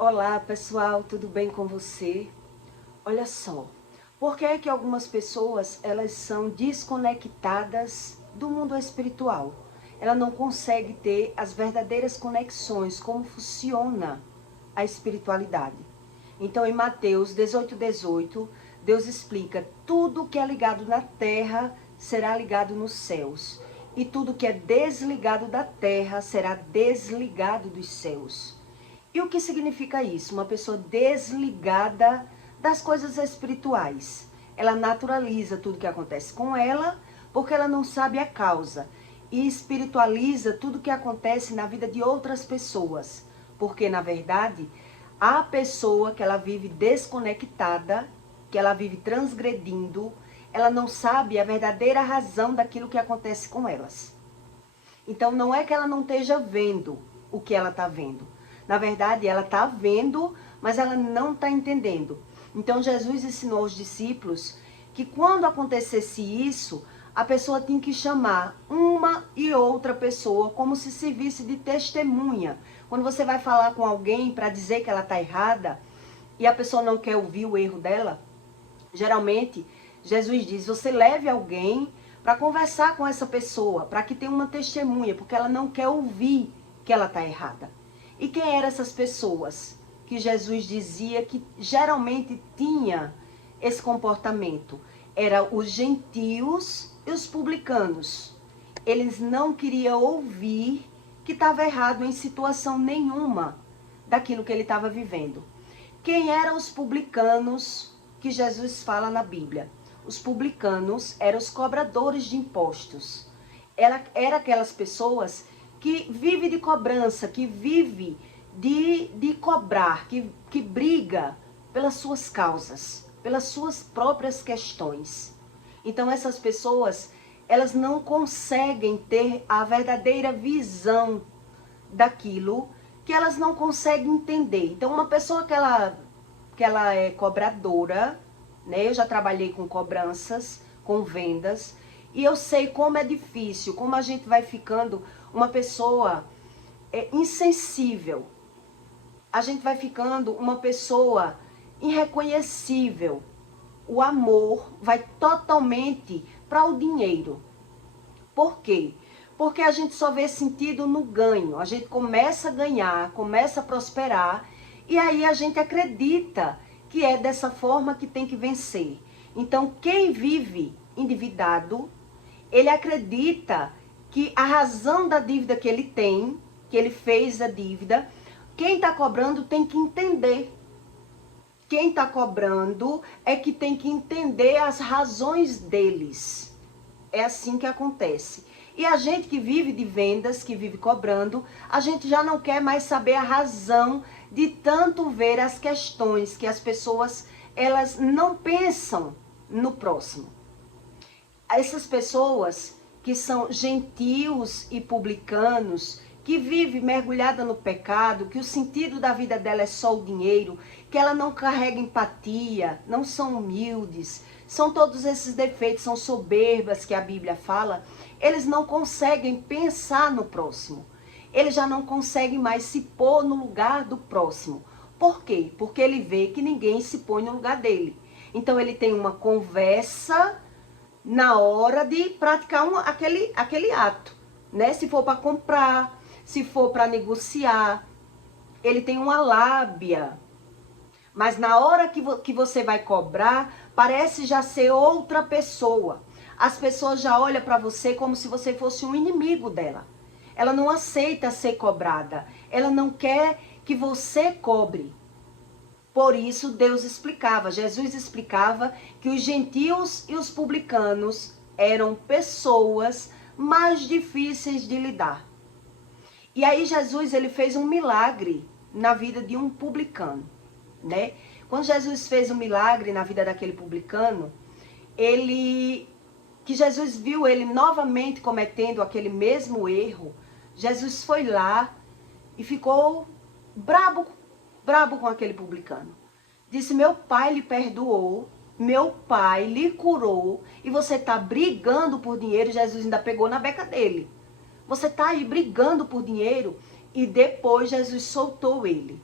Olá pessoal, tudo bem com você? Olha só, por que é que algumas pessoas elas são desconectadas do mundo espiritual? Ela não consegue ter as verdadeiras conexões, como funciona a espiritualidade. Então em Mateus 18:18, Deus explica: tudo que é ligado na terra será ligado nos céus, e tudo que é desligado da terra será desligado dos céus. E o que significa isso? Uma pessoa desligada das coisas espirituais. Ela naturaliza tudo que acontece com ela, porque ela não sabe a causa. E espiritualiza tudo que acontece na vida de outras pessoas. Porque, na verdade, a pessoa que ela vive desconectada, que ela vive transgredindo, ela não sabe a verdadeira razão daquilo que acontece com elas. Então, não é que ela não esteja vendo o que ela está vendo. Na verdade, ela está vendo, mas ela não está entendendo. Então, Jesus ensinou aos discípulos que quando acontecesse isso, a pessoa tinha que chamar uma e outra pessoa como se servisse de testemunha. Quando você vai falar com alguém para dizer que ela está errada e a pessoa não quer ouvir o erro dela, geralmente, Jesus diz, você leve alguém para conversar com essa pessoa, para que tenha uma testemunha, porque ela não quer ouvir que ela está errada. E quem eram essas pessoas que Jesus dizia que geralmente tinha esse comportamento? Eram os gentios e os publicanos. Eles não queriam ouvir que estava errado em situação nenhuma daquilo que ele estava vivendo. Quem eram os publicanos que Jesus fala na Bíblia? Os publicanos eram os cobradores de impostos. Era aquelas pessoas que vive de cobrança, que vive de cobrar, que briga pelas suas causas, pelas suas próprias questões. Então essas pessoas, elas não conseguem ter a verdadeira visão daquilo que elas não conseguem entender. Então uma pessoa que ela é cobradora, né? Eu já trabalhei com cobranças, com vendas, e eu sei como é difícil, como a gente vai ficando uma pessoa insensível. A gente vai ficando uma pessoa irreconhecível. O amor vai totalmente para o dinheiro. Por quê? Porque a gente só vê sentido no ganho. A gente começa a ganhar, começa a prosperar, e aí a gente acredita que é dessa forma que tem que vencer. Então, quem vive endividado, ele acredita que a razão da dívida que ele tem, que ele fez a dívida, quem está cobrando tem que entender. Quem está cobrando é que tem que entender as razões deles. É assim que acontece. E a gente que vive de vendas, que vive cobrando, a gente já não quer mais saber a razão de tanto ver as questões que as pessoas, elas não pensam no próximo. Essas pessoas que são gentios e publicanos, que vive mergulhada no pecado, que o sentido da vida dela é só o dinheiro, que ela não carrega empatia, não são humildes, são todos esses defeitos, são soberbas que a Bíblia fala, eles não conseguem pensar no próximo. Eles já não conseguem mais se pôr no lugar do próximo. Por quê? Porque ele vê que ninguém se põe no lugar dele. Então ele tem uma conversa na hora de praticar aquele ato, né? Se for para comprar, se for para negociar, ele tem uma lábia. Mas na hora que você vai cobrar, parece já ser outra pessoa. As pessoas já olham para você como se você fosse um inimigo dela. Ela não aceita ser cobrada. Ela não quer que você cobre. Por isso Deus explicava, Jesus explicava que os gentios e os publicanos eram pessoas mais difíceis de lidar. E aí Jesus, ele fez um milagre na vida de um publicano, né? Quando Jesus fez um milagre na vida daquele publicano, que Jesus viu ele novamente cometendo aquele mesmo erro, Jesus foi lá e ficou brabo com aquele publicano. Disse, meu pai lhe perdoou, meu pai lhe curou, e você está brigando por dinheiro. Jesus ainda pegou na beca dele. Você está aí brigando por dinheiro, e depois Jesus soltou ele.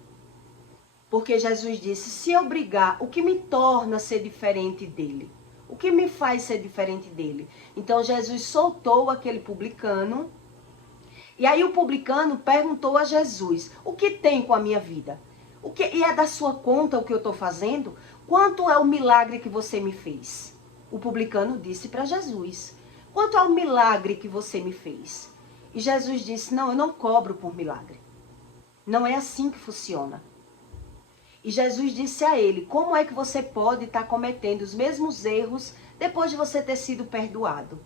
Porque Jesus disse, se eu brigar, o que me torna ser diferente dele? O que me faz ser diferente dele? Então Jesus soltou aquele publicano. E aí o publicano perguntou a Jesus, o que tem com a minha vida? E é da sua conta o que eu estou fazendo? Quanto é o milagre que você me fez? O publicano disse para Jesus, quanto é o milagre que você me fez? E Jesus disse, não, eu não cobro por milagre. Não é assim que funciona. E Jesus disse a ele, como é que você pode estar cometendo os mesmos erros depois de você ter sido perdoado?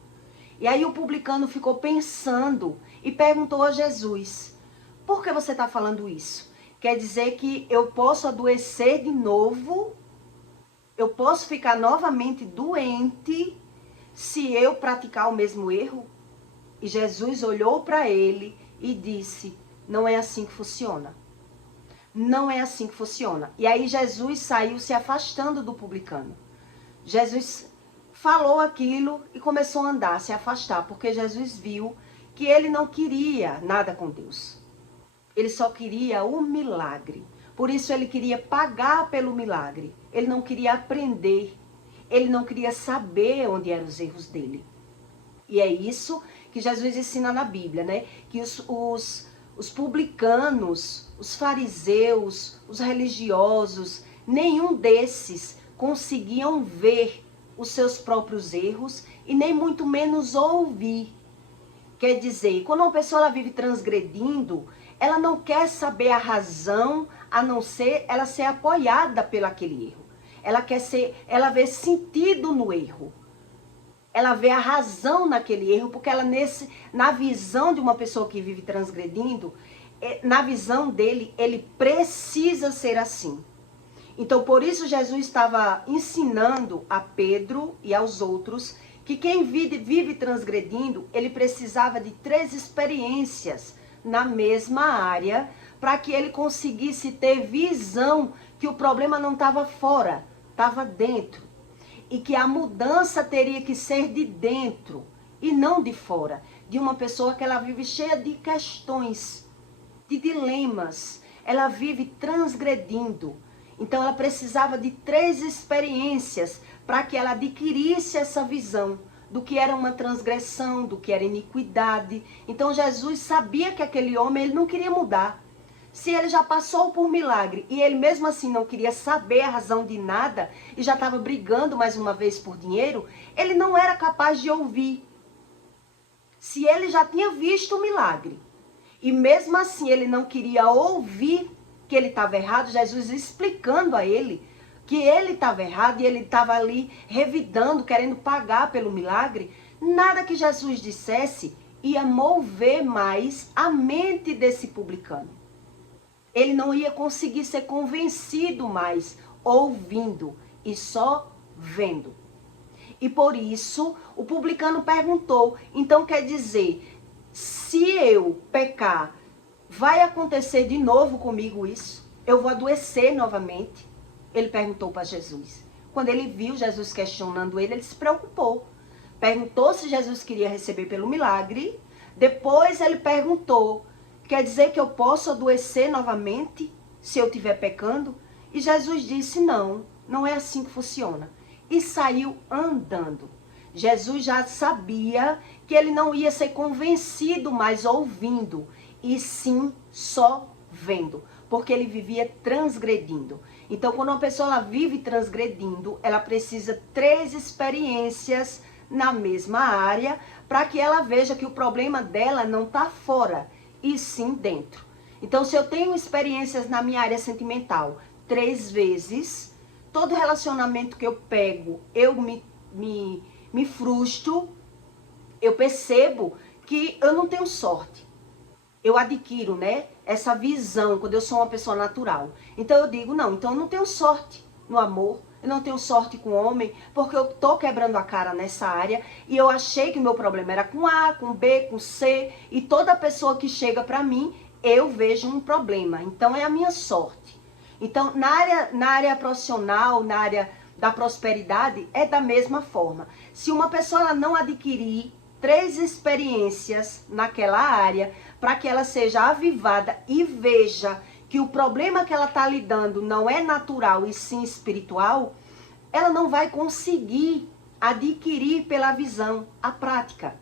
E aí o publicano ficou pensando e perguntou a Jesus, por que você está falando isso? Quer dizer que eu posso adoecer de novo? Eu posso ficar novamente doente se eu praticar o mesmo erro? E Jesus olhou para ele e disse, não é assim que funciona. Não é assim que funciona. E aí Jesus saiu se afastando do publicano. Jesus falou aquilo e começou a andar, se afastar, porque Jesus viu que ele não queria nada com Deus. Ele só queria o milagre. Por isso ele queria pagar pelo milagre. Ele não queria aprender. Ele não queria saber onde eram os erros dele. E é isso que Jesus ensina na Bíblia, né? Que os publicanos, os fariseus, os religiosos, nenhum desses conseguiam ver os seus próprios erros e nem muito menos ouvir. Quer dizer, quando uma pessoa ela vive transgredindo, ela não quer saber a razão, a não ser ela ser apoiada pelo aquele erro. Ela vê sentido no erro. Ela vê a razão naquele erro, porque ela na visão de uma pessoa que vive transgredindo, na visão dele, ele precisa ser assim. Então, por isso Jesus estava ensinando a Pedro e aos outros que quem vive transgredindo, ele precisava de 3 experiências na mesma área para que ele conseguisse ter visão que o problema não estava fora, estava dentro. E que a mudança teria que ser de dentro e não de fora. De uma pessoa que ela vive cheia de questões, de dilemas. Ela vive transgredindo. Então ela precisava de 3 experiências para que ela adquirisse essa visão do que era uma transgressão, do que era iniquidade. Então Jesus sabia que aquele homem ele não queria mudar. Se ele já passou por milagre e ele mesmo assim não queria saber a razão de nada e já estava brigando mais uma vez por dinheiro, ele não era capaz de ouvir. Se ele já tinha visto o milagre e mesmo assim ele não queria ouvir que ele estava errado, Jesus explicando a ele que ele estava errado e ele estava ali revidando, querendo pagar pelo milagre, nada que Jesus dissesse ia mover mais a mente desse publicano. Ele não ia conseguir ser convencido mais ouvindo e só vendo. E por isso o publicano perguntou, então quer dizer, se eu pecar, vai acontecer de novo comigo isso? Eu vou adoecer novamente? Ele perguntou para Jesus. Quando ele viu Jesus questionando ele se preocupou. Perguntou se Jesus queria receber pelo milagre. Depois ele perguntou, quer dizer que eu posso adoecer novamente se eu estiver pecando? E Jesus disse, não, não é assim que funciona. E saiu andando. Jesus já sabia que ele não ia ser convencido mais ouvindo, e sim só vendo, porque ele vivia transgredindo. Então, quando uma pessoa ela vive transgredindo, ela precisa 3 experiências na mesma área para que ela veja que o problema dela não está fora, e sim dentro. Então, se eu tenho experiências na minha área sentimental 3 vezes, todo relacionamento que eu pego, eu me frustro, eu percebo que eu não tenho sorte. Eu adquiro, né, essa visão quando eu sou uma pessoa natural. Então eu digo, não, então eu não tenho sorte no amor, eu não tenho sorte com homem, porque eu tô quebrando a cara nessa área e eu achei que o meu problema era com A, com B, com C, e toda pessoa que chega pra mim, eu vejo um problema. Então é a minha sorte. Então na área profissional, na área da prosperidade, é da mesma forma. Se uma pessoa ela não adquirir 3 experiências naquela área, para que ela seja avivada e veja que o problema que ela está lidando não é natural e sim espiritual, ela não vai conseguir adquirir pela visão a prática.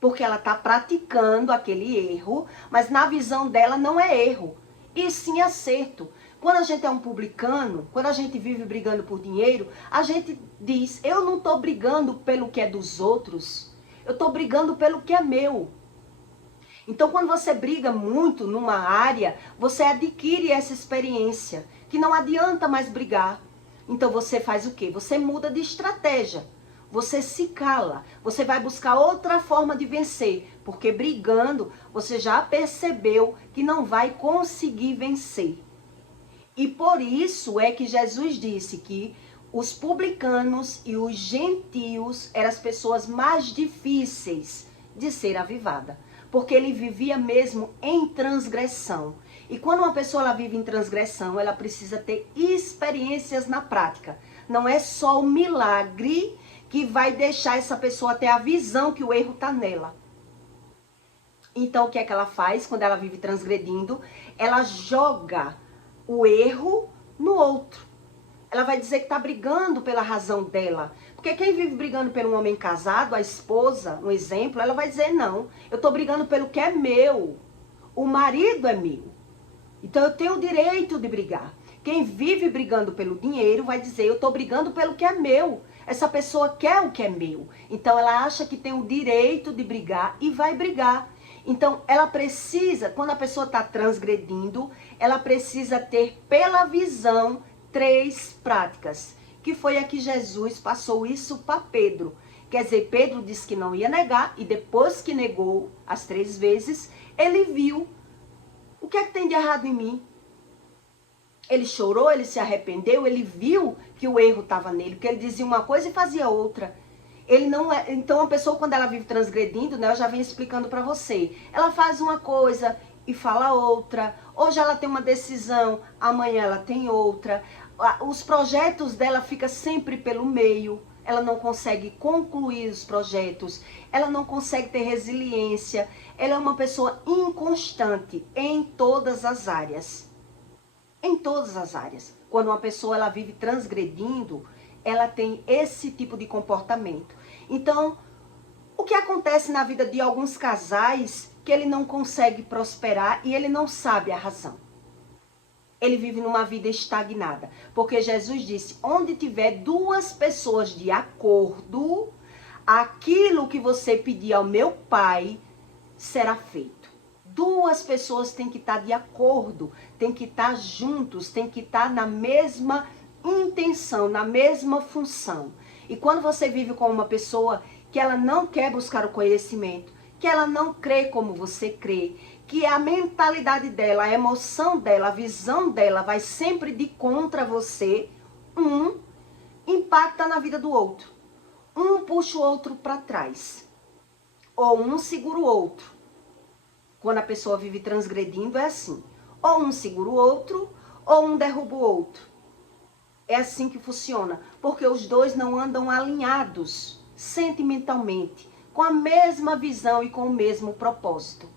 Porque ela está praticando aquele erro, mas na visão dela não é erro, e sim acerto. Quando a gente é um publicano, quando a gente vive brigando por dinheiro, a gente diz, eu não estou brigando pelo que é dos outros, eu estou brigando pelo que é meu. Então, quando você briga muito numa área, você adquire essa experiência, que não adianta mais brigar. Então, você faz o quê? Você muda de estratégia. Você se cala. Você vai buscar outra forma de vencer. Porque brigando, você já percebeu que não vai conseguir vencer. E por isso é que Jesus disse que os publicanos e os gentios eram as pessoas mais difíceis de ser avivada. Porque ele vivia mesmo em transgressão. E quando uma pessoa ela vive em transgressão, ela precisa ter experiências na prática. Não é só o milagre que vai deixar essa pessoa ter a visão que o erro está nela. Então, o que é que ela faz quando ela vive transgredindo? Ela joga o erro no outro. Ela vai dizer que está brigando pela razão dela. Porque quem vive brigando por um homem casado, a esposa, um exemplo, ela vai dizer, não, eu estou brigando pelo que é meu. O marido é meu. Então eu tenho o direito de brigar. Quem vive brigando pelo dinheiro vai dizer, eu estou brigando pelo que é meu. Essa pessoa quer o que é meu. Então ela acha que tem o direito de brigar e vai brigar. Então ela precisa, quando a pessoa está transgredindo, ela precisa ter pela visão 3 práticas, que foi a que Jesus passou isso para Pedro. Quer dizer, Pedro disse que não ia negar, e depois que negou as 3 vezes, ele viu o que é que tem de errado em mim. Ele chorou, ele se arrependeu, ele viu que o erro estava nele, que ele dizia uma coisa e fazia outra. Ele não é, então a pessoa quando ela vive transgredindo, né, eu já venho explicando para você, ela faz uma coisa e fala outra, hoje ela tem uma decisão, amanhã ela tem outra, os projetos dela ficam sempre pelo meio, ela não consegue concluir os projetos, ela não consegue ter resiliência, ela é uma pessoa inconstante em todas as áreas. Em todas as áreas. Quando uma pessoa ela vive transgredindo, ela tem esse tipo de comportamento. Então, o que acontece na vida de alguns casais que ele não consegue prosperar e ele não sabe a razão. Ele vive numa vida estagnada. Porque Jesus disse, onde tiver 2 pessoas de acordo, aquilo que você pedir ao meu Pai será feito. 2 pessoas têm que estar de acordo, têm que estar juntos, têm que estar na mesma intenção, na mesma função. E quando você vive com uma pessoa que ela não quer buscar o conhecimento, que ela não crê como você crê, que a mentalidade dela, a emoção dela, a visão dela vai sempre de contra você, impacta na vida do outro. Um puxa o outro para trás. Ou um segura o outro. Quando a pessoa vive transgredindo é assim. Ou um segura o outro, ou um derruba o outro. É assim que funciona. Porque os dois não andam alinhados sentimentalmente, com a mesma visão e com o mesmo propósito.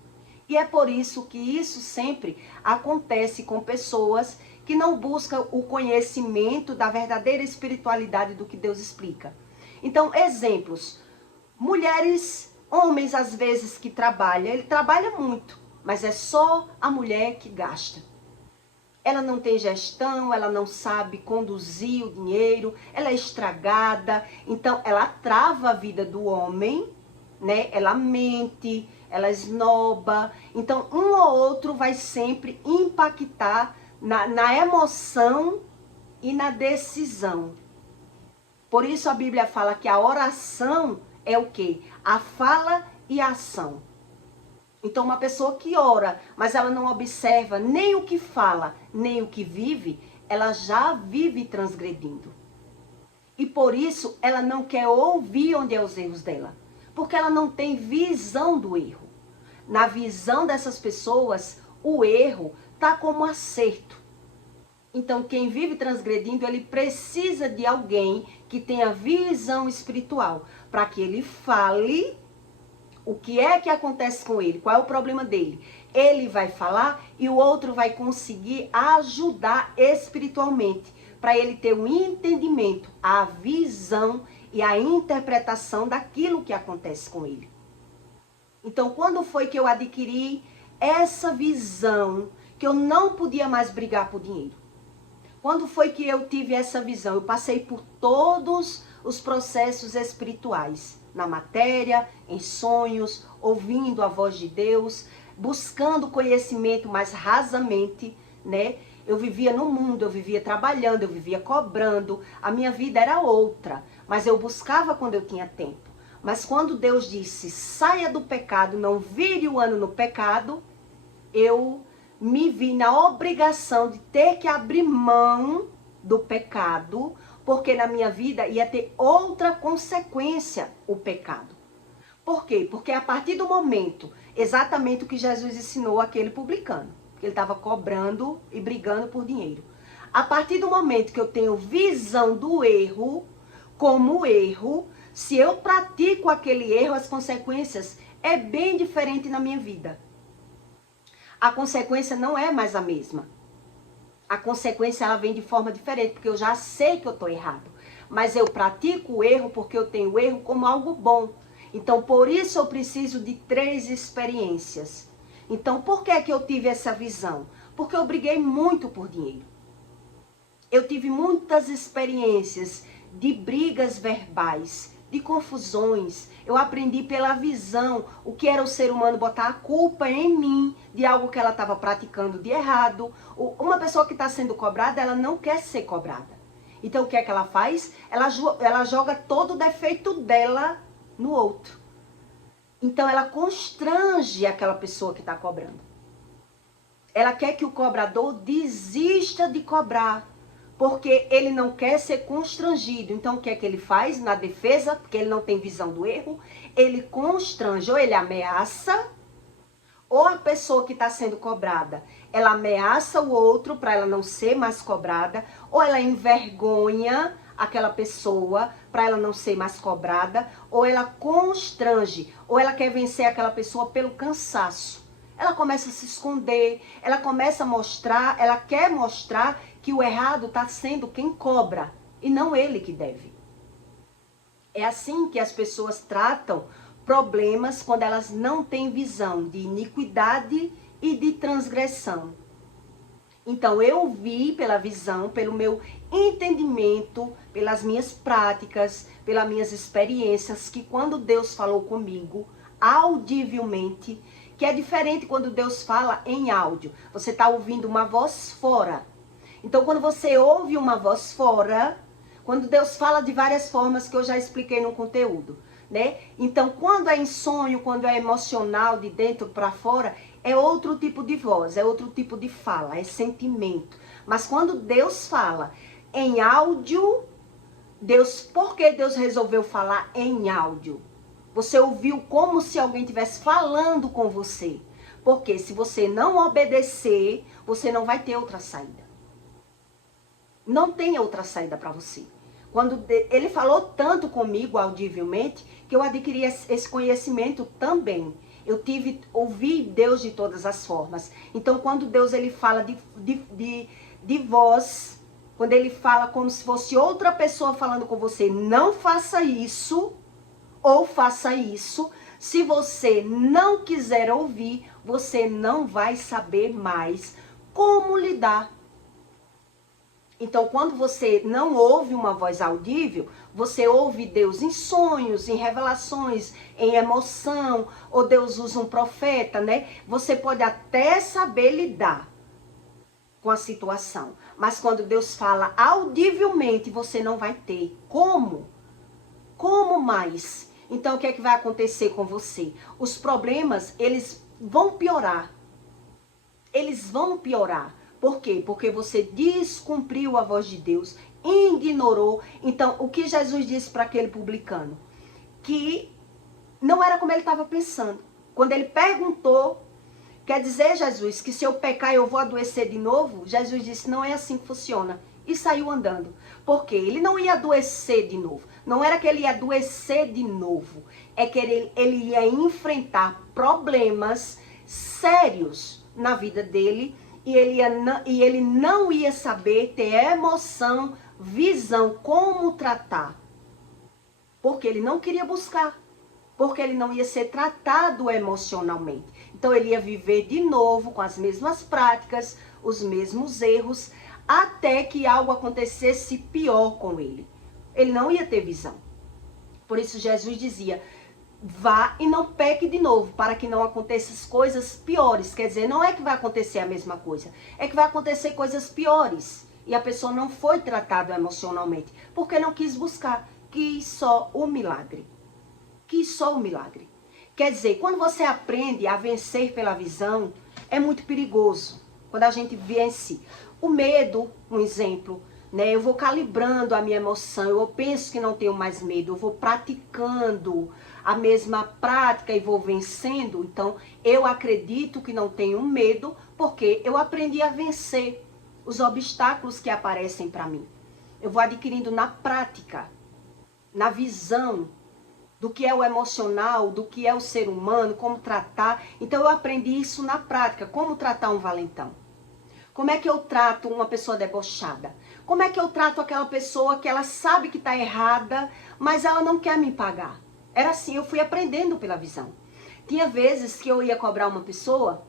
E é por isso que isso sempre acontece com pessoas que não buscam o conhecimento da verdadeira espiritualidade do que Deus explica. Então, exemplos. Mulheres, homens às vezes que trabalham, ele trabalha muito, mas é só a mulher que gasta. Ela não tem gestão, ela não sabe conduzir o dinheiro, ela é estragada, então ela trava a vida do homem, né? Ela mente, ela esnoba. Então, um ou outro vai sempre impactar na emoção e na decisão. Por isso a Bíblia fala que a oração é o quê? A fala e a ação. Então, uma pessoa que ora, mas ela não observa nem o que fala, nem o que vive, ela já vive transgredindo. E por isso, ela não quer ouvir onde é os erros dela. Porque ela não tem visão do erro. Na visão dessas pessoas, o erro está como acerto. Então, quem vive transgredindo, ele precisa de alguém que tenha visão espiritual, para que ele fale o que é que acontece com ele, qual é o problema dele. ele vai falar e o outro vai conseguir ajudar espiritualmente, para ele ter um entendimento, a visão e a interpretação daquilo que acontece com ele. Então, quando foi que eu adquiri essa visão que eu não podia mais brigar por dinheiro? Quando foi que eu tive essa visão? Eu passei por todos os processos espirituais, na matéria, em sonhos, ouvindo a voz de Deus, buscando conhecimento mais rasamente, né? Eu vivia no mundo, eu vivia trabalhando, eu vivia cobrando, a minha vida era outra, mas eu buscava quando eu tinha tempo. Mas quando Deus disse, saia do pecado, não vire o ano no pecado, eu me vi na obrigação de ter que abrir mão do pecado, porque na minha vida ia ter outra consequência, o pecado. Por quê? Porque a partir do momento, exatamente o que Jesus ensinou àquele publicano, que ele estava cobrando e brigando por dinheiro. A partir do momento que eu tenho visão do erro, como erro, se eu pratico aquele erro, as consequências é bem diferente na minha vida. A consequência não é mais a mesma. A consequência ela vem de forma diferente, porque eu já sei que eu estou errado. Mas eu pratico o erro porque eu tenho o erro como algo bom. Então, por isso eu preciso de 3 experiências. Então, por que que eu tive essa visão? Porque eu briguei muito por dinheiro. Eu tive muitas experiências de brigas verbais, de confusões. Eu aprendi pela visão o que era o ser humano botar a culpa em mim de algo que ela estava praticando de errado. Uma pessoa que está sendo cobrada, ela não quer ser cobrada. Então, o que é que ela faz? Ela joga todo o defeito dela no outro. Então, ela constrange aquela pessoa que está cobrando. Ela quer que o cobrador desista de cobrar, porque ele não quer ser constrangido. Então, o que é que ele faz na defesa? Porque ele não tem visão do erro. Ele constrange, ou ele ameaça, ou a pessoa que está sendo cobrada, ela ameaça o outro para ela não ser mais cobrada, ou ela envergonha aquela pessoa para ela não ser mais cobrada, ou ela constrange, ou ela quer vencer aquela pessoa pelo cansaço. Ela começa a se esconder, ela começa a mostrar, ela quer mostrar que o errado está sendo quem cobra e não ele que deve. É assim que as pessoas tratam problemas quando elas não têm visão de iniquidade e de transgressão. Então eu vi pela visão, pelo meu entendimento, pelas minhas práticas, pelas minhas experiências, que quando Deus falou comigo audivelmente, que é diferente quando Deus fala em áudio. Você está ouvindo uma voz fora. Então, quando você ouve uma voz fora, quando Deus fala de várias formas que eu já expliquei no conteúdo, né? Então, quando é em sonho, quando é emocional, de dentro para fora, é outro tipo de voz, é outro tipo de fala, é sentimento. Mas quando Deus fala em áudio, por que Deus resolveu falar em áudio? Você ouviu como se alguém estivesse falando com você. Porque se você não obedecer, você não vai ter outra saída. Não tem outra saída para você. Quando ele falou tanto comigo audivelmente, que eu adquiri esse conhecimento também. Eu ouvi Deus de todas as formas. Então, quando Deus ele fala de voz, quando ele fala como se fosse outra pessoa falando com você, não faça isso, ou faça isso. Se você não quiser ouvir, você não vai saber mais como lidar. Então, quando você não ouve uma voz audível, você ouve Deus em sonhos, em revelações, em emoção, ou Deus usa um profeta, né? Você pode até saber lidar com a situação, mas quando Deus fala audivelmente, você não vai ter como. Como mais? Então, o que é que vai acontecer com você? Os problemas, eles vão piorar. Eles vão piorar. Por quê? Porque você descumpriu a voz de Deus, ignorou. Então, o que Jesus disse para aquele publicano? Que não era como ele estava pensando. Quando ele perguntou, quer dizer, Jesus, que se eu pecar eu vou adoecer de novo? Jesus disse, não é assim que funciona. E saiu andando. Por quê? Ele não ia adoecer de novo. Não era que ele ia adoecer de novo. É que ele ia enfrentar problemas sérios na vida dele, e ele não ia saber ter emoção, visão, como tratar. Porque ele não queria buscar. Porque ele não ia ser tratado emocionalmente. Então ele ia viver de novo com as mesmas práticas, os mesmos erros, até que algo acontecesse pior com ele. Ele não ia ter visão. Por isso Jesus dizia: vá e não peque de novo, para que não aconteçam coisas piores. Quer dizer, não é que vai acontecer a mesma coisa, é que vai acontecer coisas piores. E a pessoa não foi tratada emocionalmente, porque não quis buscar, quis só o milagre. Quis só o milagre. Quer dizer, quando você aprende a vencer pela visão, é muito perigoso. Quando a gente vence o medo, um exemplo, né? Eu vou calibrando a minha emoção, eu penso que não tenho mais medo, eu vou praticando a mesma prática e vou vencendo. Então, eu acredito que não tenho medo, porque eu aprendi a vencer os obstáculos que aparecem para mim. Eu vou adquirindo na prática, na visão do que é o emocional, do que é o ser humano, como tratar. Então, eu aprendi isso na prática, como tratar um valentão. Como é que eu trato uma pessoa debochada? Como é que eu trato aquela pessoa que ela sabe que está errada, mas ela não quer me pagar? Era assim, eu fui aprendendo pela visão. Tinha vezes que eu ia cobrar uma pessoa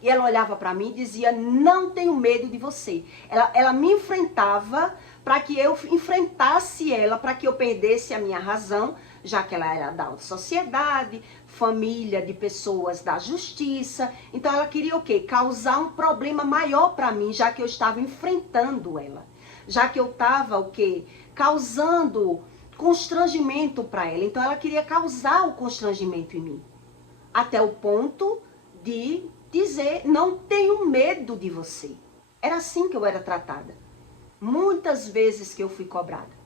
e ela olhava para mim e dizia: não tenho medo de você. Ela me enfrentava para que eu enfrentasse ela, para que eu perdesse a minha razão, já que ela era da alta sociedade, família de pessoas da justiça. Então ela queria o quê? Causar um problema maior para mim, já que eu estava enfrentando ela. Já que eu estava o quê? Causando constrangimento para ela. Então ela queria causar o constrangimento em mim. Até o ponto de dizer: não tenho medo de você. Era assim que eu era tratada. Muitas vezes que eu fui cobrada.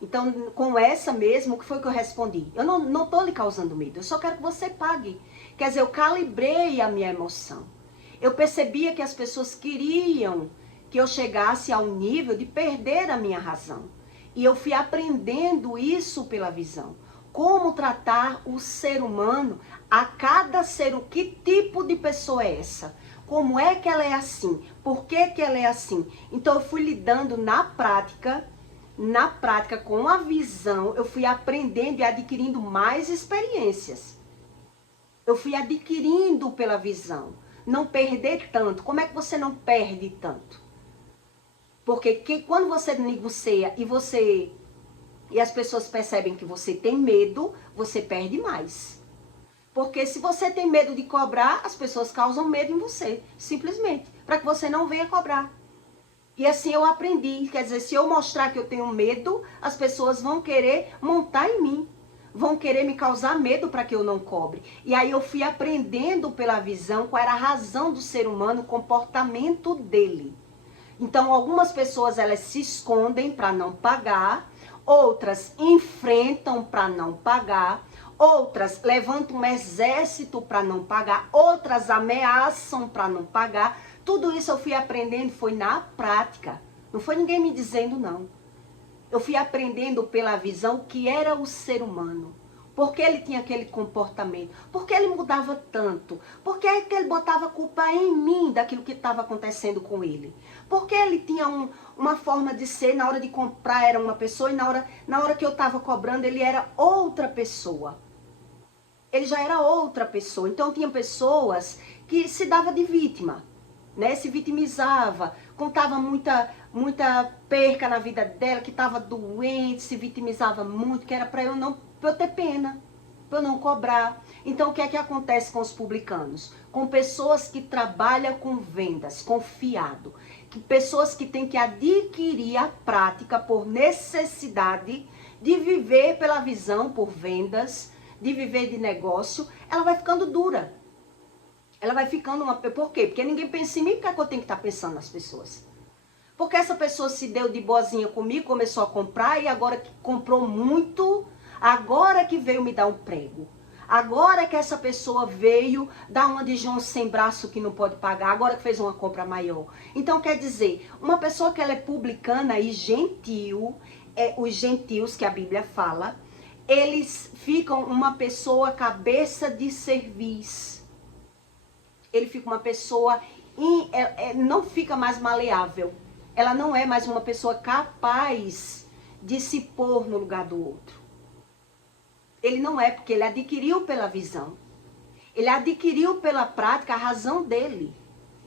Então, com essa mesmo, o que foi que eu respondi? Eu não estou lhe causando medo, eu só quero que você pague. Quer dizer, eu calibrei a minha emoção. Eu percebia que as pessoas queriam que eu chegasse ao nível de perder a minha razão. E eu fui aprendendo isso pela visão. Como tratar o ser humano, a cada ser, que tipo de pessoa é essa? Como é que ela é assim? Por que que ela é assim? Então eu fui lidando na prática com a visão, eu fui aprendendo e adquirindo mais experiências. Eu fui adquirindo pela visão. Não perder tanto. Como é que você não perde tanto? Porque quando você negocia e as pessoas percebem que você tem medo, você perde mais. Porque se você tem medo de cobrar, as pessoas causam medo em você, simplesmente, para que você não venha cobrar. E assim eu aprendi, quer dizer, se eu mostrar que eu tenho medo, as pessoas vão querer montar em mim, vão querer me causar medo para que eu não cobre. E aí eu fui aprendendo pela visão qual era a razão do ser humano, o comportamento dele. Então algumas pessoas elas se escondem para não pagar, outras enfrentam para não pagar, outras levantam um exército para não pagar, outras ameaçam para não pagar. Tudo isso eu fui aprendendo, foi na prática. Não foi ninguém me dizendo, não. Eu fui aprendendo pela visão o que era o ser humano. Por que ele tinha aquele comportamento? Por que ele mudava tanto? Por que ele botava a culpa em mim daquilo que estava acontecendo com ele? Por que ele tinha uma forma de ser, na hora de comprar era uma pessoa e na hora que eu estava cobrando ele era outra pessoa. Ele já era outra pessoa. Então tinha pessoas que se dava de vítima, né? Se vitimizava, contava muita perca na vida dela, que estava doente, se vitimizava muito, que era para eu ter pena, para eu não cobrar. Então o que é que acontece com os publicanos? Com pessoas que trabalham com vendas, com fiado, pessoas que têm que adquirir a prática por necessidade de viver pela visão, por vendas, de viver de negócio, ela vai ficando dura. Ela vai ficando uma... Por quê? Porque ninguém pensa em mim, porque é que eu tenho que estar pensando nas pessoas? Porque essa pessoa se deu de boazinha comigo, começou a comprar e agora que comprou muito, agora que veio me dar um prego. Agora que essa pessoa veio dar uma de João sem braço que não pode pagar, agora que fez uma compra maior. Então quer dizer, uma pessoa que ela é publicana e gentil, os gentios que a Bíblia fala, eles ficam uma pessoa cabeça de serviço. Ele fica uma pessoa, não fica mais maleável. Ela não é mais uma pessoa capaz de se pôr no lugar do outro. Ele não é, porque ele adquiriu pela visão. Ele adquiriu pela prática a razão dele,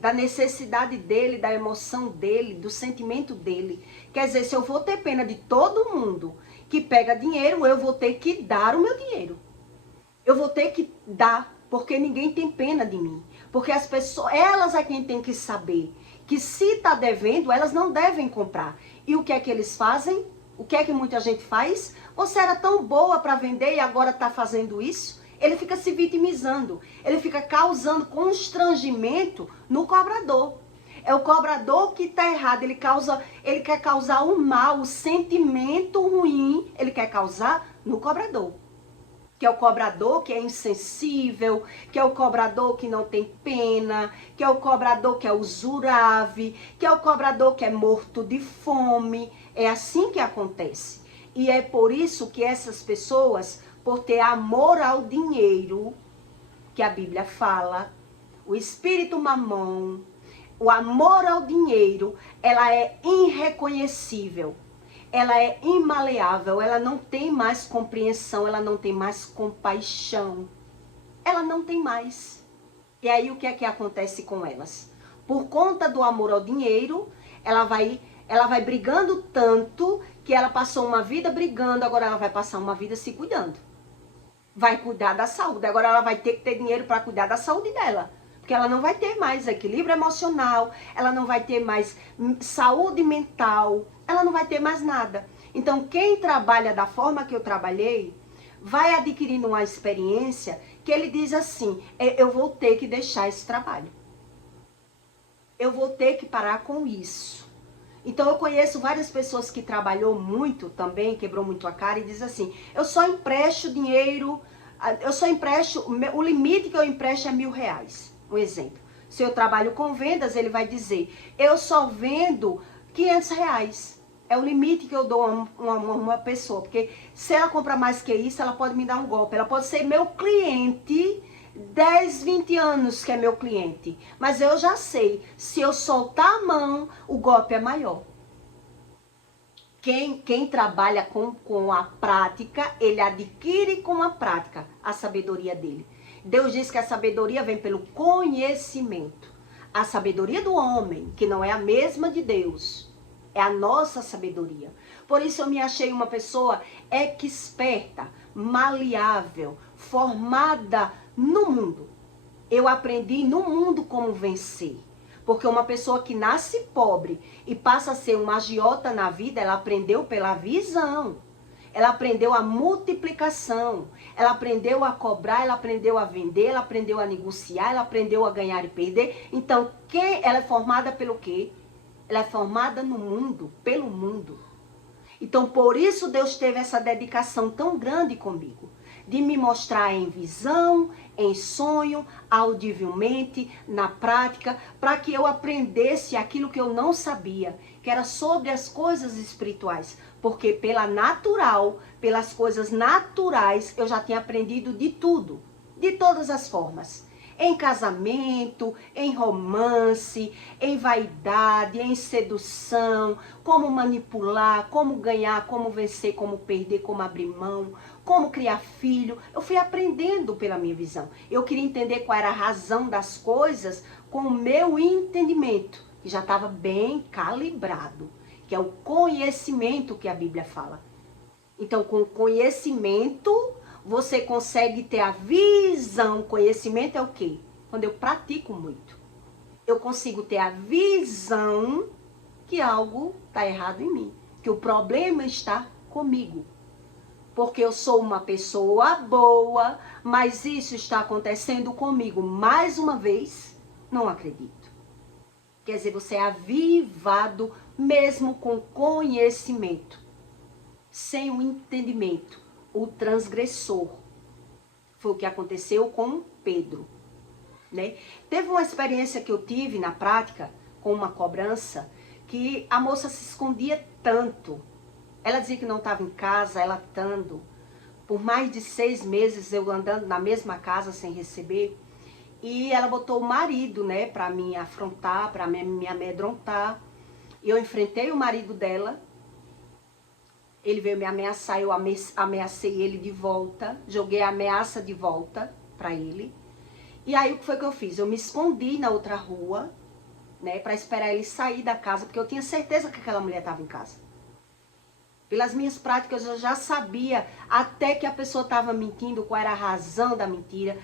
da necessidade dele, da emoção dele, do sentimento dele. Quer dizer, se eu vou ter pena de todo mundo que pega dinheiro, eu vou ter que dar o meu dinheiro. Eu vou ter que dar, porque ninguém tem pena de mim. Porque as pessoas, elas é quem tem que saber que se está devendo, elas não devem comprar. E o que é que eles fazem? O que é que muita gente faz? Você era tão boa para vender e agora está fazendo isso? Ele fica se vitimizando. Ele fica causando constrangimento no cobrador. É o cobrador que está errado. Ele quer causar o mal, o sentimento ruim. Ele quer causar no cobrador. Que é o cobrador que é insensível, que é o cobrador que não tem pena, que é o cobrador que é usurável, que é o cobrador que é morto de fome. É assim que acontece. E é por isso que essas pessoas, por ter amor ao dinheiro, que a Bíblia fala, o espírito mamão, o amor ao dinheiro, ela é irreconhecível. Ela é imaleável, ela não tem mais compreensão, ela não tem mais compaixão. Ela não tem mais. E aí o que é que acontece com elas? Por conta do amor ao dinheiro, ela vai brigando tanto que ela passou uma vida brigando, agora ela vai passar uma vida se cuidando. Vai cuidar da saúde, agora ela vai ter que ter dinheiro para cuidar da saúde dela. Porque ela não vai ter mais equilíbrio emocional, ela não vai ter mais saúde mental, ela não vai ter mais nada. Então, quem trabalha da forma que eu trabalhei, vai adquirindo uma experiência que ele diz assim, eu vou ter que deixar esse trabalho. Eu vou ter que parar com isso. Então, eu conheço várias pessoas que trabalhou muito também, quebrou muito a cara e diz assim, eu só empresto dinheiro, o limite que eu empresto é R$1.000. Um exemplo. Se eu trabalho com vendas, ele vai dizer, eu só vendo R$500. É o limite que eu dou a uma pessoa. Porque se ela comprar mais que isso, ela pode me dar um golpe. Ela pode ser meu cliente 10, 20 anos que é meu cliente. Mas eu já sei, se eu soltar a mão, o golpe é maior. Quem trabalha com a prática, ele adquire com a prática a sabedoria dele. Deus diz que a sabedoria vem pelo conhecimento. A sabedoria do homem, que não é a mesma de Deus, é a nossa sabedoria. Por isso eu me achei uma pessoa experta, maleável, formada no mundo. Eu aprendi no mundo como vencer. Porque uma pessoa que nasce pobre e passa a ser uma agiota na vida, ela aprendeu pela visão. Ela aprendeu a multiplicação, ela aprendeu a cobrar, ela aprendeu a vender, ela aprendeu a negociar, ela aprendeu a ganhar e perder. Então, ela é formada pelo quê? Ela é formada no mundo, pelo mundo. Então, por isso Deus teve essa dedicação tão grande comigo, de me mostrar em visão, em sonho, audivelmente, na prática, para que eu aprendesse aquilo que eu não sabia, que era sobre as coisas espirituais. Porque pelas coisas naturais, eu já tinha aprendido de tudo, de todas as formas. Em casamento, em romance, em vaidade, em sedução, como manipular, como ganhar, como vencer, como perder, como abrir mão, como criar filho. Eu fui aprendendo pela minha visão. Eu queria entender qual era a razão das coisas com o meu entendimento, que já estava bem calibrado, que é o conhecimento que a Bíblia fala. Então, com conhecimento, você consegue ter a visão. Conhecimento é o quê? Quando eu pratico muito. Eu consigo ter a visão que algo está errado em mim. Que o problema está comigo. Porque eu sou uma pessoa boa, mas isso está acontecendo comigo mais uma vez, não acredito. Quer dizer, você é avivado mesmo com conhecimento. Sem o entendimento. O transgressor. Foi o que aconteceu com Pedro. Né? Teve uma experiência que eu tive na prática, com uma cobrança, que a moça se escondia tanto. Ela dizia que não estava em casa, ela estando. Por mais de 6 meses eu andando na mesma casa sem receber. E ela botou o marido, né, pra me afrontar, pra me amedrontar. E eu enfrentei o marido dela. Ele veio me ameaçar, eu ameacei ele de volta. Joguei a ameaça de volta pra ele. E aí o que foi que eu fiz? Eu me escondi na outra rua, né, pra esperar ele sair da casa, porque eu tinha certeza que aquela mulher estava em casa. Pelas minhas práticas eu já sabia até que a pessoa estava mentindo, qual era a razão da mentira,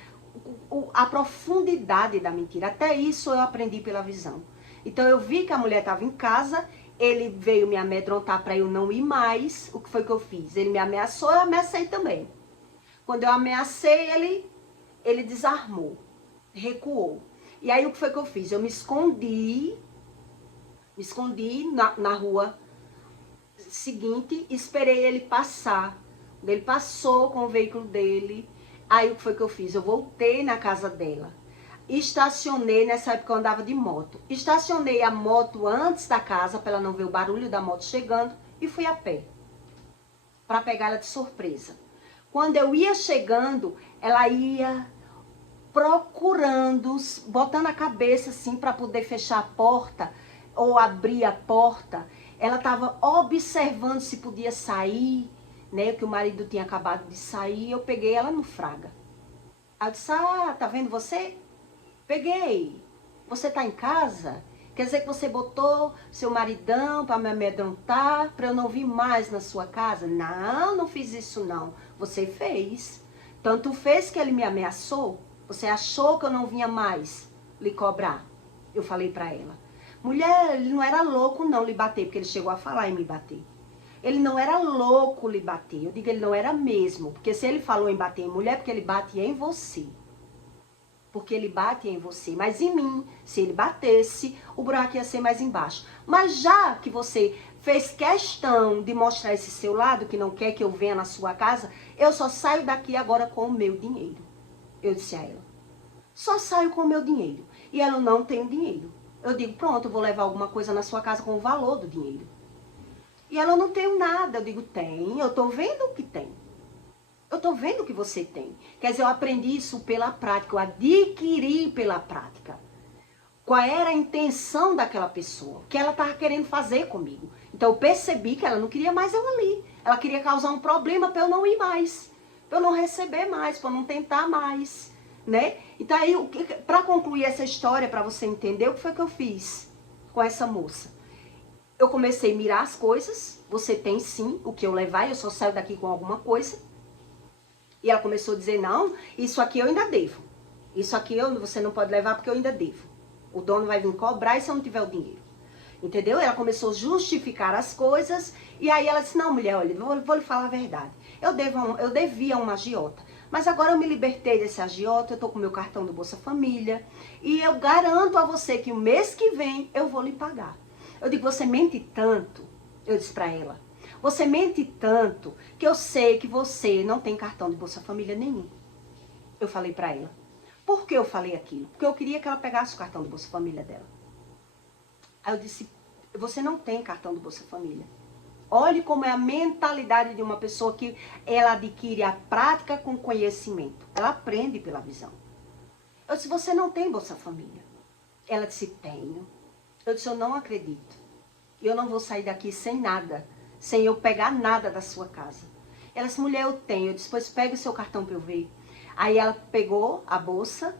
a profundidade da mentira. Até isso eu aprendi pela visão. Então eu vi que a mulher estava em casa, ele veio me amedrontar para eu não ir mais. O que foi que eu fiz? Ele me ameaçou, eu ameacei também. Quando eu ameacei, ele desarmou, recuou. E aí o que foi que eu fiz? Eu me escondi na rua seguinte, esperei ele passar. Quando ele passou com o veículo dele, aí o que foi que eu fiz? Eu voltei na casa dela. Estacionei, nessa época eu andava de moto. Estacionei a moto antes da casa, para ela não ver o barulho da moto chegando, e fui a pé, para pegar ela de surpresa. Quando eu ia chegando, ela ia procurando, botando a cabeça assim, para poder fechar a porta, ou abrir a porta. Ela estava observando se podia sair, né, que o marido tinha acabado de sair. Eu peguei ela no fraga. Aí eu disse, tá vendo você? Peguei. Você tá em casa? Quer dizer que você botou seu maridão para me amedrontar, para eu não vir mais na sua casa? Não, não fiz isso não. Você fez. Tanto fez que ele me ameaçou. Você achou que eu não vinha mais lhe cobrar? Eu falei para ela. Mulher, ele não era louco não lhe bater, porque ele chegou a falar em me bater. Ele não era louco lhe bater. Eu digo, ele não era mesmo. Porque se ele falou em bater em mulher, porque ele bate em você. Porque ele bate em você. Mas em mim, se ele batesse, o buraco ia ser mais embaixo. Mas já que você fez questão de mostrar esse seu lado, que não quer que eu venha na sua casa, eu só saio daqui agora com o meu dinheiro. Eu disse a ela. Só saio com o meu dinheiro. E ela não tem dinheiro. Eu digo, pronto, eu vou levar alguma coisa na sua casa com o valor do dinheiro. E ela, não tem nada. Eu digo, tem, eu tô vendo o que tem. Eu tô vendo o que você tem. Quer dizer, eu aprendi isso pela prática, eu adquiri pela prática. Qual era a intenção daquela pessoa, o que ela estava querendo fazer comigo. Então eu percebi que ela não queria mais eu ali. Ela queria causar um problema para eu não ir mais, para eu não receber mais, para eu não tentar mais, né? Então aí, para concluir essa história, para você entender o que foi que eu fiz com essa moça. Eu comecei a mirar as coisas, você tem sim o que eu levar, eu só saio daqui com alguma coisa. E ela começou a dizer, não, isso aqui eu ainda devo. Isso aqui você não pode levar porque eu ainda devo. O dono vai vir cobrar e se eu não tiver o dinheiro. Entendeu? Ela começou a justificar as coisas. E aí ela disse, não, mulher, olha, vou lhe falar a verdade. Eu devia uma agiota. Mas agora eu me libertei desse agiota, eu tô com meu cartão do Bolsa Família. E eu garanto a você que o mês que vem eu vou lhe pagar. Eu digo, você mente tanto, eu disse pra ela. Você mente tanto que eu sei que você não tem cartão de Bolsa Família nenhum. Eu falei pra ela. Por que eu falei aquilo? Porque eu queria que ela pegasse o cartão do Bolsa Família dela. Aí eu disse, você não tem cartão do Bolsa Família. Olhe como é a mentalidade de uma pessoa que ela adquire a prática com conhecimento. Ela aprende pela visão. Eu disse, você não tem Bolsa Família. Ela disse, tenho. Eu disse, eu não acredito. Eu não vou sair daqui sem nada. Sem eu pegar nada da sua casa. Ela disse, mulher, eu tenho. Eu disse, pois pegue o seu cartão para eu ver. Aí ela pegou a bolsa.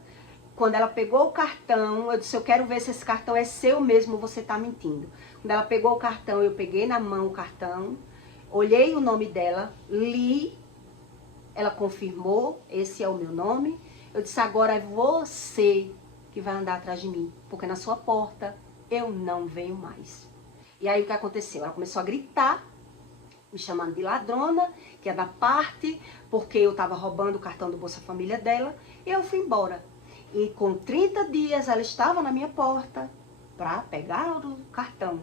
Quando ela pegou o cartão, eu disse, eu quero ver se esse cartão é seu mesmo ou você está mentindo. Quando ela pegou o cartão, eu peguei na mão o cartão, olhei o nome dela, li, ela confirmou, esse é o meu nome. Eu disse, agora é você que vai andar atrás de mim, porque na sua porta eu não venho mais. E aí o que aconteceu? Ela começou a gritar, me chamando de ladrona, que é da parte, porque eu estava roubando o cartão do Bolsa Família dela, e eu fui embora. E com 30 dias ela estava na minha porta para pegar o cartão.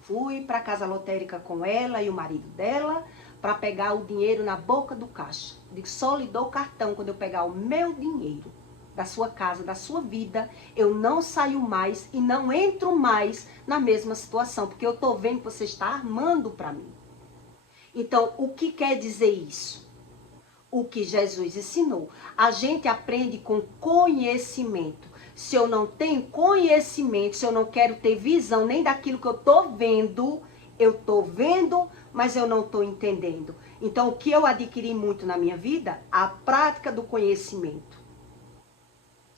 Fui para a casa lotérica com ela e o marido dela para pegar o dinheiro na boca do caixa. Digo, só lhe dou o cartão quando eu pegar o meu dinheiro da sua casa, da sua vida. Eu não saio mais e não entro mais na mesma situação, porque eu estou vendo que você está armando para mim. Então, o que quer dizer isso? o que Jesus ensinou. A gente aprende com conhecimento. Se eu não tenho conhecimento, se eu não quero ter visão nem daquilo que eu estou vendo, mas eu não estou entendendo. Então, o que eu adquiri muito na minha vida? A prática do conhecimento.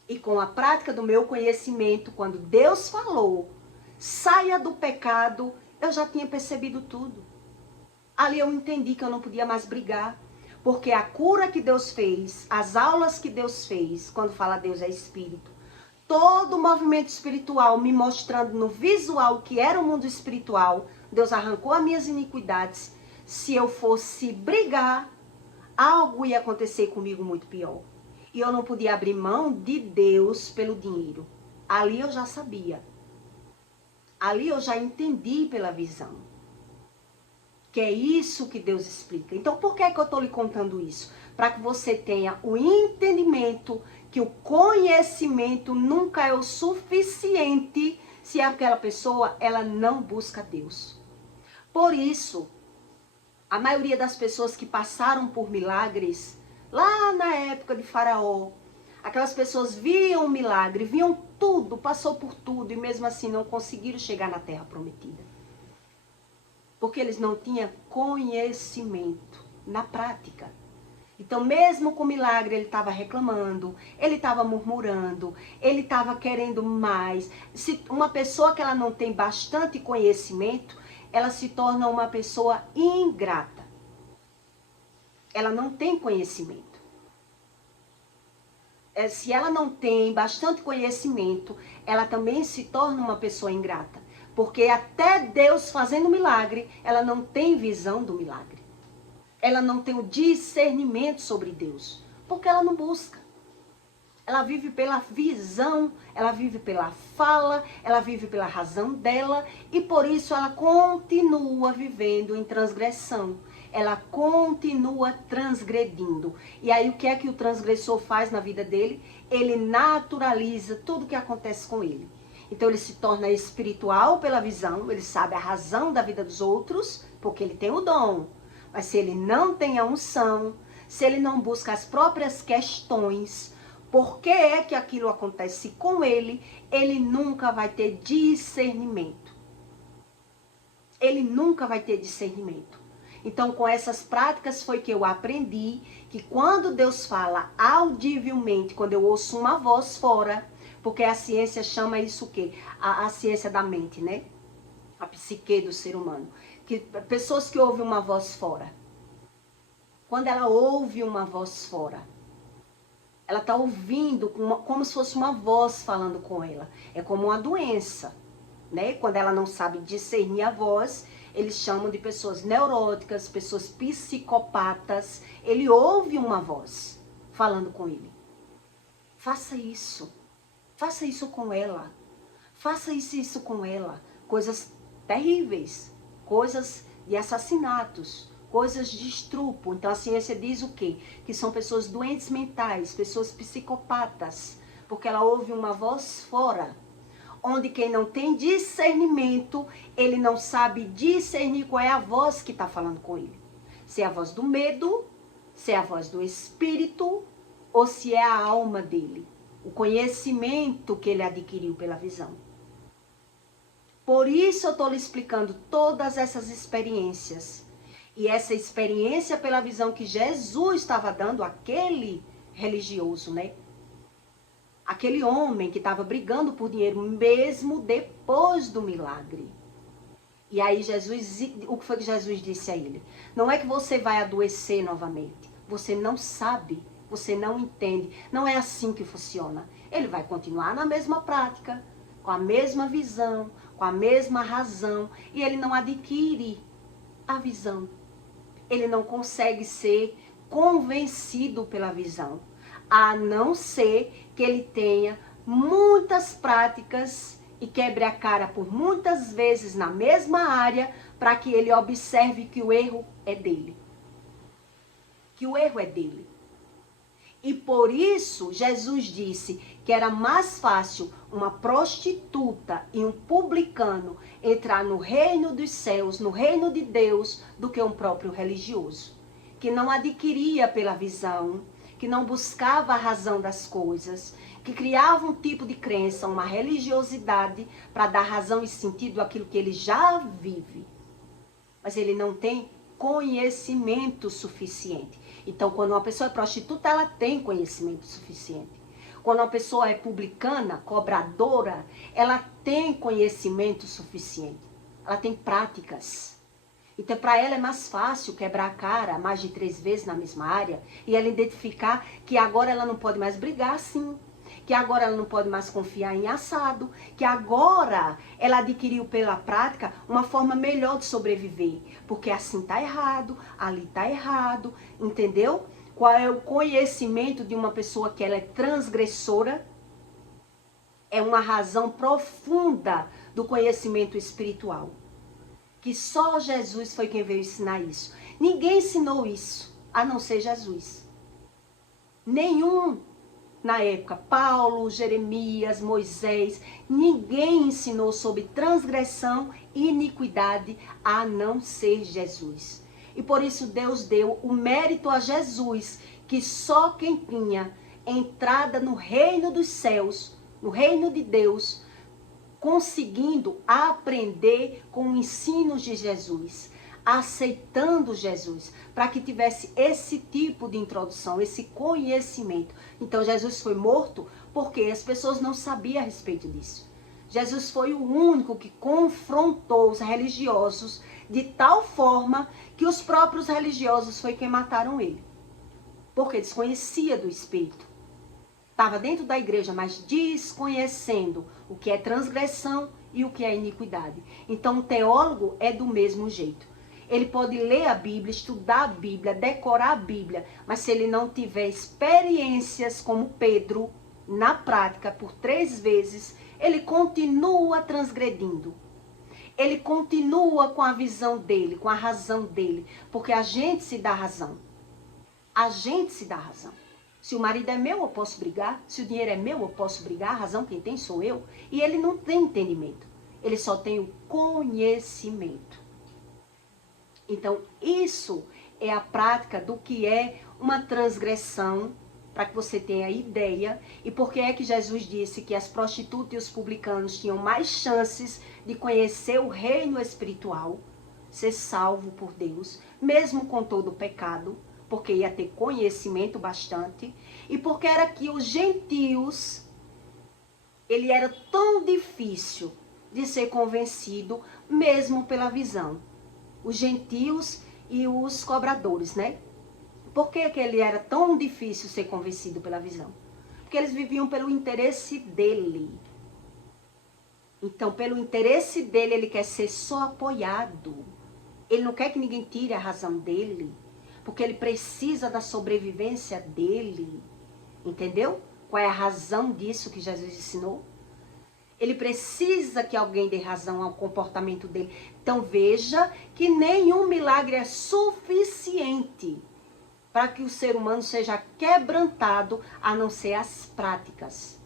E com a prática do meu conhecimento, quando Deus falou, saia do pecado, eu já tinha percebido tudo. Ali eu entendi que eu não podia mais brigar. Porque a cura que Deus fez, as aulas que Deus fez, quando fala Deus é Espírito, todo o movimento espiritual me mostrando no visual que era o mundo espiritual, Deus arrancou as minhas iniquidades. Se eu fosse brigar, algo ia acontecer comigo muito pior. E eu não podia abrir mão de Deus pelo dinheiro. Ali eu já sabia. Ali eu já entendi pela visão. Que é isso que Deus explica. Então, por que é que eu estou lhe contando isso? Para que você tenha o entendimento que o conhecimento nunca é o suficiente se aquela pessoa ela não busca Deus. Por isso, a maioria das pessoas que passaram por milagres, lá na época de Faraó, aquelas pessoas viam o milagre, viam tudo, passou por tudo e mesmo assim não conseguiram chegar na terra prometida. Porque eles não tinham conhecimento na prática. Então, mesmo com o milagre, ele estava reclamando, ele estava murmurando, ele estava querendo mais. Se uma pessoa que ela não tem bastante conhecimento, ela se torna uma pessoa ingrata. Ela não tem conhecimento. Se ela não tem bastante conhecimento, ela também se torna uma pessoa ingrata. Porque até Deus fazendo milagre, ela não tem visão do milagre. Ela não tem o discernimento sobre Deus. Porque ela não busca. Ela vive pela visão, ela vive pela fala, ela vive pela razão dela. E por isso ela continua vivendo em transgressão. Ela continua transgredindo. E aí o que é que o transgressor faz na vida dele? Ele naturaliza tudo que acontece com ele. Então ele se torna espiritual pela visão, ele sabe a razão da vida dos outros, porque ele tem o dom. Mas se ele não tem a unção, se ele não busca as próprias questões, por que é que aquilo acontece com ele, ele nunca vai ter discernimento. Ele nunca vai ter discernimento. Então, com essas práticas foi que eu aprendi que quando Deus fala audivelmente, quando eu ouço uma voz fora, porque a ciência chama isso o quê? A ciência da mente, né? A psique do ser humano. Que pessoas que ouvem uma voz fora. Quando ela ouve uma voz fora, ela está ouvindo como se fosse uma voz falando com ela. É como uma doença, né? Quando ela não sabe discernir a voz, eles chamam de pessoas neuróticas, pessoas psicopatas. Ele ouve uma voz falando com ele. Faça isso. Faça isso com ela. Faça isso com ela. Coisas terríveis. Coisas de assassinatos. Coisas de estupro. Então a ciência diz o quê? Que são pessoas doentes mentais, pessoas psicopatas. Porque ela ouve uma voz fora. Onde quem não tem discernimento, ele não sabe discernir qual é a voz que está falando com ele. Se é a voz do medo, se é a voz do espírito, ou se é a alma dele. O conhecimento que ele adquiriu pela visão. Por isso eu estou lhe explicando todas essas experiências. E essa experiência pela visão que Jesus estava dando àquele religioso, né? Aquele homem que estava brigando por dinheiro mesmo depois do milagre. E aí Jesus, o que foi que Jesus disse a ele? Não é que você vai adoecer novamente. Você não sabe. Você não entende. Não é assim que funciona. Ele vai continuar na mesma prática, com a mesma visão, com a mesma razão. E ele não adquire a visão. Ele não consegue ser convencido pela visão. A não ser que ele tenha muitas práticas e quebre a cara por muitas vezes na mesma área para que ele observe que o erro é dele. Que o erro é dele. E por isso, Jesus disse que era mais fácil uma prostituta e um publicano entrar no reino dos céus, no reino de Deus, do que um próprio religioso. que não adquiria pela visão, que não buscava a razão das coisas, que criava um tipo de crença, uma religiosidade para dar razão e sentido àquilo que ele já vive. Mas ele não tem conhecimento suficiente. Então, quando uma pessoa é prostituta, ela tem conhecimento suficiente. Quando uma pessoa é publicana, cobradora, ela tem conhecimento suficiente. Ela tem práticas. Então, para ela é mais fácil quebrar a cara mais de 3 vezes na mesma área e ela identificar que agora ela não pode mais brigar assim, que agora ela não pode mais confiar em assado, que agora ela adquiriu pela prática uma forma melhor de sobreviver, porque assim tá errado, ali tá errado, entendeu? Qual é o conhecimento de uma pessoa que ela é transgressora? É uma razão profunda do conhecimento espiritual. Que só Jesus foi quem veio ensinar isso. Ninguém ensinou isso, a não ser Jesus. Nenhum, na época, Paulo, Jeremias, Moisés, ninguém ensinou sobre transgressão e iniquidade a não ser Jesus. E por isso Deus deu o mérito a Jesus, que só quem tinha entrada no reino dos céus, no reino de Deus, conseguindo aprender com os ensinos de Jesus, aceitando Jesus, para que tivesse esse tipo de introdução, esse conhecimento. Então Jesus foi morto porque as pessoas não sabiam a respeito disso. Jesus foi o único que confrontou os religiosos de tal forma que os próprios religiosos foi quem mataram ele. Porque desconhecia do Espírito. Estava dentro da igreja, mas desconhecendo o que é transgressão e o que é iniquidade. Então, o teólogo é do mesmo jeito. Ele pode ler a Bíblia, estudar a Bíblia, decorar a Bíblia, mas se ele não tiver experiências como Pedro, na prática, por 3 vezes, ele continua transgredindo. Ele continua com a visão dele, com a razão dele, porque a gente se dá razão. A gente se dá razão. Se o marido é meu, eu posso brigar. Se o dinheiro é meu, eu posso brigar. A razão quem tem sou eu. E ele não tem entendimento. Ele só tem o conhecimento. Então, isso é a prática do que é uma transgressão, para que você tenha ideia. E por que é que Jesus disse que as prostitutas e os publicanos tinham mais chances de conhecer o reino espiritual, ser salvo por Deus, mesmo com todo o pecado, porque ia ter conhecimento bastante, e porque era que os gentios, ele era tão difícil de ser convencido, mesmo pela visão. Os gentios e os cobradores, né? Por que que ele era tão difícil ser convencido pela visão? Porque eles viviam pelo interesse dele. Então, pelo interesse dele, ele quer ser só apoiado. Ele não quer que ninguém tire a razão dele. Porque ele precisa da sobrevivência dele. Entendeu? Qual é a razão disso que Jesus ensinou? Ele precisa que alguém dê razão ao comportamento dele. Então veja que nenhum milagre é suficiente para que o ser humano seja quebrantado, a não ser as práticas.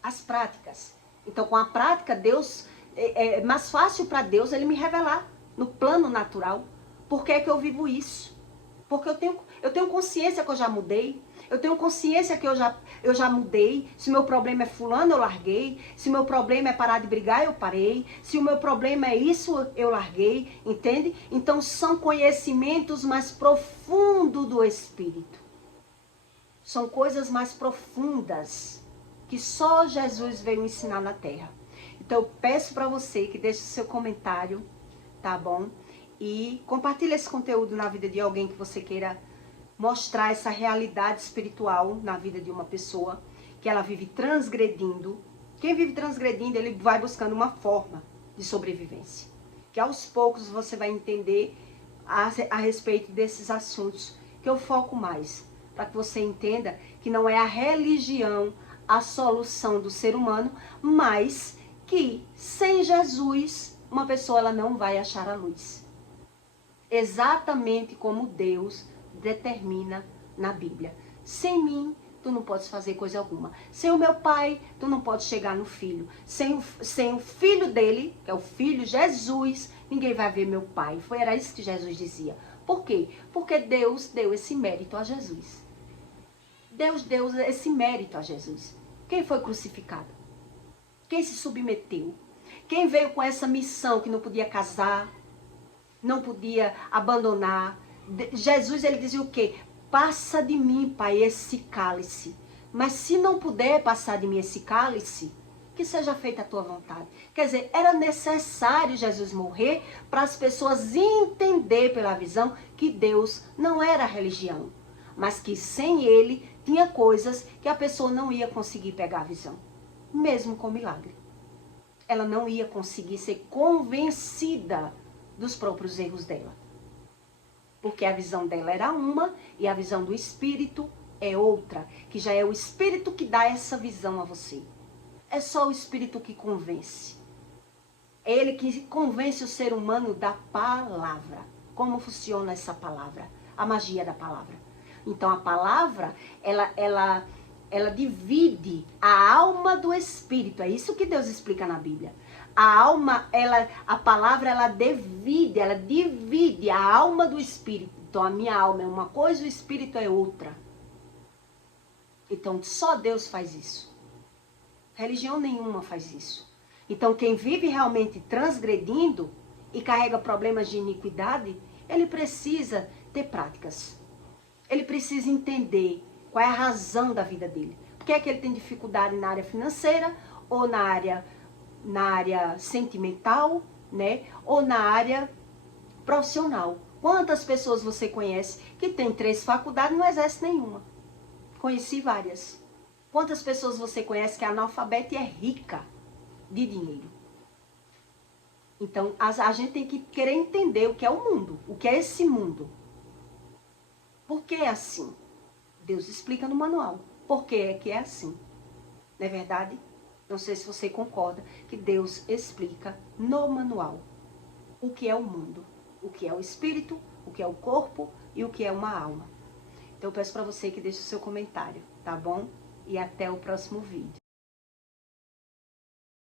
As práticas. Então com a prática, Deus é mais fácil para Deus ele me revelar no plano natural. Por que é que eu vivo isso? Porque eu tenho consciência que eu já mudei. Eu tenho consciência que eu já mudei. Se o meu problema é fulano, eu larguei. Se o meu problema é parar de brigar, eu parei. Se o meu problema é isso, eu larguei. Entende? Então são conhecimentos mais profundos do Espírito. São coisas mais profundas que só Jesus veio ensinar na Terra. Então eu peço para você que deixe o seu comentário, tá bom? E compartilhe esse conteúdo na vida de alguém que você queira mostrar essa realidade espiritual na vida de uma pessoa, que ela vive transgredindo. Quem vive transgredindo, ele vai buscando uma forma de sobrevivência. Que aos poucos você vai entender a respeito desses assuntos, que eu foco mais, para que você entenda que não é a religião a solução do ser humano, mas que sem Jesus, uma pessoa ela não vai achar a luz. Exatamente como Deus determina na Bíblia. Sem mim, tu não podes fazer coisa alguma. Sem o meu pai, tu não podes chegar no filho. Sem o filho dele, que é o filho Jesus, ninguém vai ver meu pai. Era isso que Jesus dizia. Por quê? Porque Deus deu esse mérito a Jesus. Deus deu esse mérito a Jesus. Quem foi crucificado? Quem se submeteu? Quem veio com essa missão que não podia casar, não podia abandonar? Jesus, ele dizia o quê? Passa de mim, Pai, esse cálice. Mas se não puder passar de mim esse cálice, que seja feita a tua vontade. Quer dizer, era necessário Jesus morrer para as pessoas entender pela visão que Deus não era religião, mas que sem ele tinha coisas que a pessoa não ia conseguir pegar a visão, mesmo com milagre. Ela não ia conseguir ser convencida dos próprios erros dela. Porque a visão dela era uma e a visão do Espírito é outra, que já é o Espírito que dá essa visão a você. É só o Espírito que convence. É ele que convence o ser humano da palavra. Como funciona essa palavra? A magia da palavra. Então a palavra, ela divide a alma do Espírito. É isso que Deus explica na Bíblia. A alma, a palavra, ela divide a alma do Espírito. Então a minha alma é uma coisa, o Espírito é outra. Então só Deus faz isso. Religião nenhuma faz isso. Então quem vive realmente transgredindo e carrega problemas de iniquidade, ele precisa ter práticas. Ele precisa entender qual é a razão da vida dele. Por que é que ele tem dificuldade na área financeira, ou na área sentimental, né? Ou na área profissional. Quantas pessoas você conhece que tem 3 faculdades e não exerce nenhuma? Conheci várias. Quantas pessoas você conhece que é analfabeta e é rica de dinheiro? Então, a gente tem que querer entender o que é o mundo, o que é esse mundo. Por que é assim? Deus explica no manual. Por que é que é assim? Não é verdade? Não sei se você concorda que Deus explica no manual o que é o mundo, o que é o espírito, o que é o corpo e o que é uma alma. Então, eu peço para você que deixe o seu comentário, tá bom? E até o próximo vídeo.